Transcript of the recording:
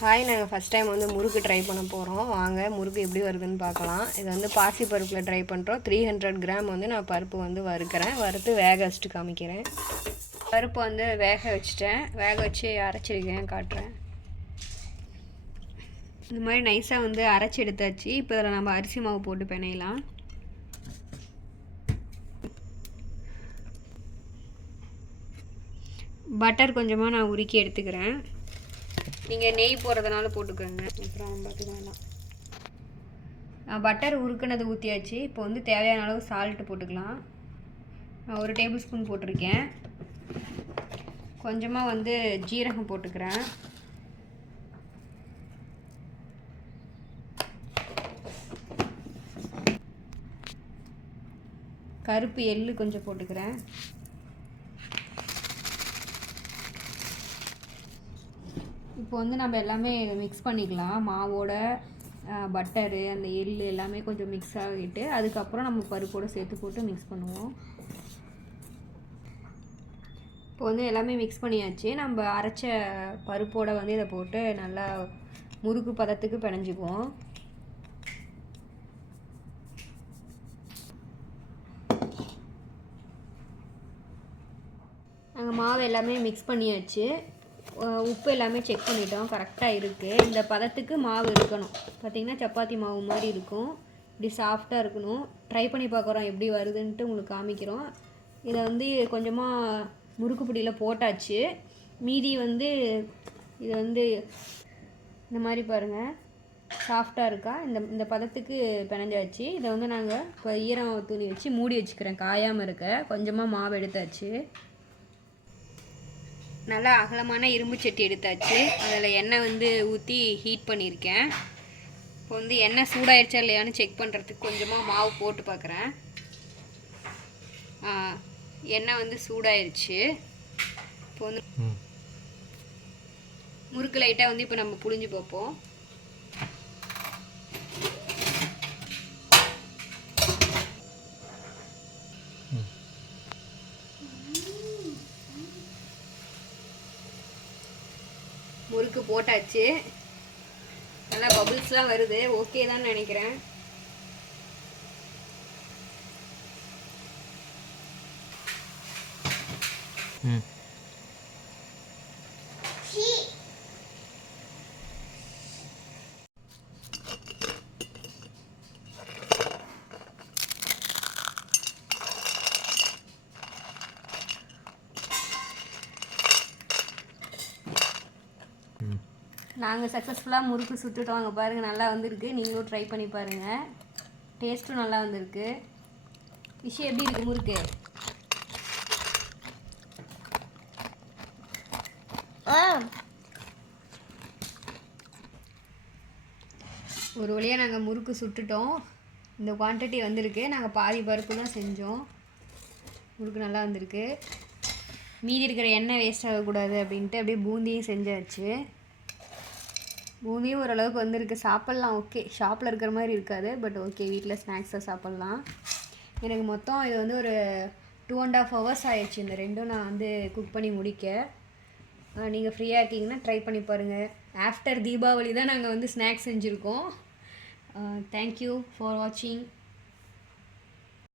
Hi, நாங்கள் first time வந்து முறுக்கு ட்ரை பண்ண போகிறோம். வாங்க முறுக்கு எப்படி வருதுன்னு பார்க்கலாம். இது வந்து பாசி பருப்பில் ட்ரை பண்ணுறோம். 300 கிராம் வந்து நான் பருப்பு வந்து வறுக்கிறேன். வறுத்து வேக வச்சுட்டு காமிக்கிறேன். பருப்பு வந்து வேக வச்சுட்டேன். வேக வச்சு அரைச்சிருக்கேன், காட்டுறேன். இந்த மாதிரி நைஸாக வந்து அரைச்சி எடுத்தாச்சு. இப்போ இதில் நம்ம அரிசி மாவு போட்டு பிணையலாம். பட்டர் கொஞ்சமாக நான் உருக்கி எடுத்துக்கிறேன். நீங்கள் நெய் போடுறதுனால போட்டுக்கோங்க, அப்புறம் பார்த்துக்கலாம். பட்டர் உருக்குனது ஊற்றியாச்சு. இப்போ வந்து தேவையான அளவு சால்ட்டு போட்டுக்கலாம். நான் 1 டேபிள் ஸ்பூன் போட்டிருக்கேன். கொஞ்சமாக வந்து ஜீரகம் போட்டுக்கிறேன். கருப்பு எள்ளு கொஞ்சம் போட்டுக்கிறேன். இப்போ வந்து நம்ம எல்லாமே மிக்ஸ் பண்ணிக்கலாம். மாவோட பட்டரு, அந்த எள்ளு எல்லாமே கொஞ்சம் மிக்ஸ் ஆகிட்டு அதுக்கப்புறம் நம்ம பருப்போடு சேர்த்து போட்டு மிக்ஸ் பண்ணுவோம். இப்போ வந்து எல்லாமே மிக்ஸ் பண்ணியாச்சு. நம்ம அரைச்ச பருப்போடு வந்து இதை போட்டு நல்லா முறுக்கு பதத்துக்கு பிணைஞ்சிக்குவோம். நாங்கள் மாவு எல்லாமே மிக்ஸ் பண்ணியாச்சு. உப்பு எல்லாமே செக் பண்ணிட்டோம், கரெக்டாக இருக்குது. இந்த பதத்துக்கு மாவு இருக்கணும். பார்த்திங்கன்னா சப்பாத்தி மாவு மாதிரி இருக்கும். இப்படி சாஃப்டாக இருக்கணும். ட்ரை பண்ணி பார்க்குறோம் எப்படி வருதுன்ட்டு உங்களுக்கு காமிக்கிறோம். இதை வந்து கொஞ்சமாக முறுக்கு பிடியில் போட்டாச்சு. மீதி வந்து இதை வந்து இந்த மாதிரி பாருங்கள், சாஃப்டாக இருக்கா. இந்த பதத்துக்கு பிணைஞ்சாச்சு. இதை வந்து நாங்கள் இப்போ ஈரம் துணி வச்சு மூடி வச்சுக்கிறேன், காயாமல் இருக்க. கொஞ்சமாக மாவு எடுத்தாச்சு. நல்லா அகலமான இரும்பு சட்டி எடுத்தாச்சு. அதில் எண்ணெய் வந்து ஊற்றி ஹீட் பண்ணியிருக்கேன். இப்போ வந்து எண்ணெய் சூடாயிடுச்சா இல்லையான்னு செக் பண்ணுறதுக்கு கொஞ்சமாக மாவு போட்டு பார்க்குறேன். எண்ணெய் வந்து சூடாயிருச்சு. இப்போ வந்து முறுக்கு லைட்டாக வந்து இப்போ நம்ம புழிஞ்சு பார்ப்போம். முறுக்கு போட்டாச்சு. நல்லா பபிள்ஸ்லாம் வருது. ஓகே தான் நினைக்கிறேன். நாங்கள் சக்ஸஸ்ஃபுல்லாக முறுக்கு சுட்டுட்டோம். அங்கே பாருங்கள், நல்லா வந்திருக்கு. நீங்களும் ட்ரை பண்ணி பாருங்கள். டேஸ்ட்டும் நல்லா வந்திருக்கு. விஷயம் எப்படி இருக்குது முறுக்கு? ஒரு வழியாக நாங்கள் முறுக்கு சுட்டுட்டோம். இந்த குவான்டிட்டி வந்திருக்கு. நாங்கள் பாதி பருப்பு தான் செஞ்சோம். முறுக்கு நல்லா வந்திருக்கு. மீதி இருக்கிற எண்ணெய் வேஸ்ட் ஆகக்கூடாது அப்படின்ட்டு அப்படியே பூந்தியும் செஞ்சாச்சு. பூந்தியும் ஓரளவுக்கு வந்திருக்கு. சாப்பிட்லாம். ஓகே, ஷாப்பில் இருக்கிற மாதிரி இருக்காது, பட் ஓகே, வீட்டில் ஸ்நாக்ஸாக சாப்பிட்லாம். எனக்கு மொத்தம் இது வந்து ஒரு 2.5 hours ஆயிடுச்சு. இந்த ரெண்டும் நான் வந்து குக் பண்ணி முடிக்க. நீங்கள் ஃப்ரீயாக இருக்கீங்கன்னா ட்ரை பண்ணி பாருங்கள். ஆஃப்டர் தீபாவளி தான் நாங்கள் வந்து ஸ்நாக்ஸ் செஞ்சுருக்கோம். தேங்க்யூ ஃபார் வாட்சிங்.